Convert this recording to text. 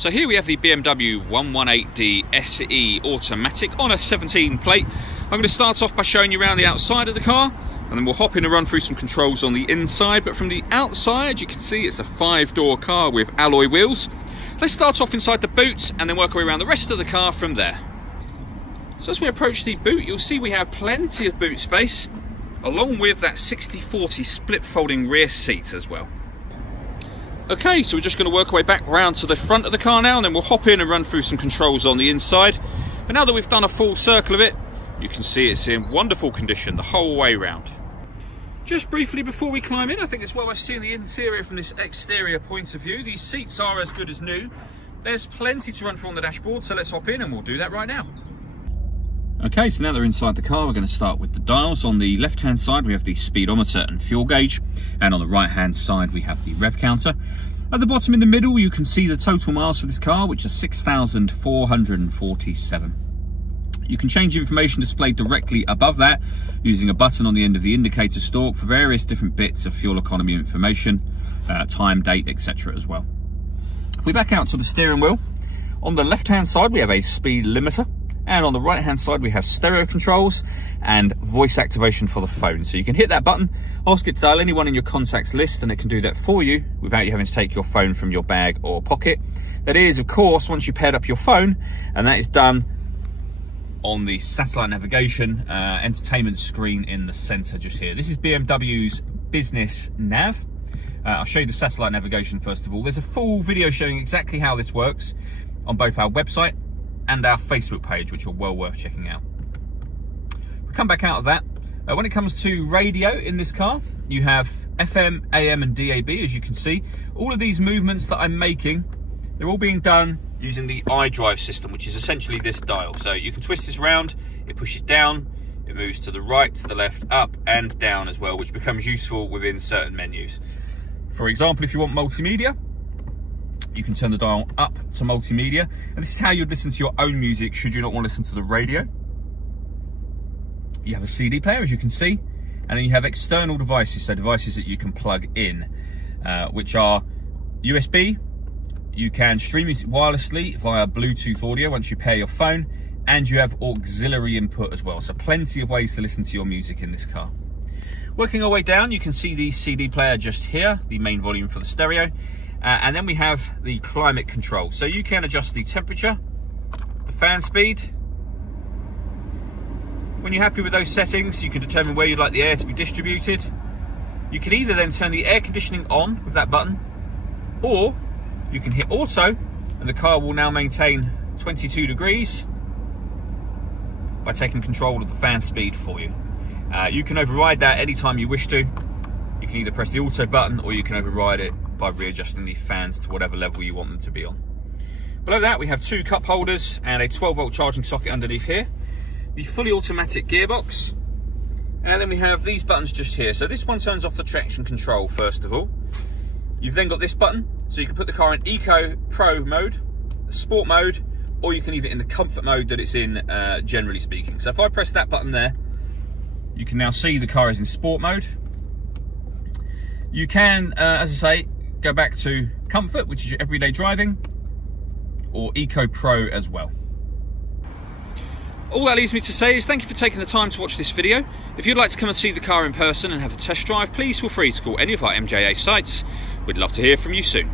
So here we have the BMW 118D SE automatic on a 17 plate. I'm going to start off by showing you around the outside of the car, and then we'll hop in and run through some controls on the inside. But from the outside, you can see it's a 5-door car with alloy wheels. Let's start off inside the boot and then work our way around the rest of the car from there. So as we approach the boot, you'll see we have plenty of boot space, along with that 60/40 split folding rear seat as well. Okay, so we're just going to work our way back round to the front of the car now, and then we'll hop in and run through some controls on the inside. But now that we've done a full circle of it, you can see it's in wonderful condition the whole way round. Just briefly before we climb in, I think it's well worth seeing the interior from this exterior point of view. These seats are as good as new. There's plenty to run through on the dashboard, so let's hop in and we'll do that right now. Okay, so now they're inside the car, we're going to start with the dials. On the left-hand side, we have the speedometer and fuel gauge, and on the right-hand side, we have the rev counter. At the bottom in the middle, you can see the total miles for this car, which is 6,447. You can change information displayed directly above that using a button on the end of the indicator stalk for various different bits of fuel economy information, time, date, etc. as well. If we back out to the steering wheel, on the left-hand side, we have a speed limiter. And on the right hand side, we have stereo controls and voice activation for the phone. So you can hit that button, ask it to dial anyone in your contacts list, and it can do that for you without you having to take your phone from your bag or pocket. That is, of course, once you paired up your phone, and that is done on the satellite navigation entertainment screen in the center just here. This is BMW's business nav. I'll show you the satellite navigation first of all. There's a full video showing exactly how this works on both our website and our Facebook page, which are well worth checking out. We come back out of that. When it comes to radio in this car, you have FM, AM and DAB, as you can see. All of these movements that I'm making, they're all being done using the iDrive system, which is essentially this dial. So you can twist this around, it pushes down, it moves to the right, to the left, up and down as well, which becomes useful within certain menus. For example, if you want multimedia, you can turn the dial up to multimedia, and this is how you'd listen to your own music should you not want to listen to the radio. You have a CD player, as you can see, and then you have external devices, so devices that you can plug in, which are USB. You can stream music wirelessly via Bluetooth audio once you pair your phone, and you have auxiliary input as well, so plenty of ways to listen to your music in this car. Working our way down, you can see the CD player just here, the main volume for the stereo. And then we have the climate control. So you can adjust the temperature, the fan speed. When you're happy with those settings, you can determine where you'd like the air to be distributed. You can either then turn the air conditioning on with that button, or you can hit auto, and the car will now maintain 22 degrees by taking control of the fan speed for you. You can override that anytime you wish to. You can either press the auto button, or you can override it by readjusting the fans to whatever level you want them to be on. Below that, we have 2 cup holders and a 12-volt charging socket underneath here, the fully automatic gearbox, and then we have these buttons just here. So this one turns off the traction control first of all. You've then got this button, so you can put the car in Eco Pro mode, Sport mode, or you can leave it in the comfort mode that it's in, generally speaking. So if I press that button there, you can now see the car is in Sport mode. You can, as I say, go back to Comfort, which is your everyday driving, or Eco Pro as well. All that leaves me to say is thank you for taking the time to watch this video. If you'd like to come and see the car in person and have a test drive, please feel free to call any of our MJA sites. We'd love to hear from you soon.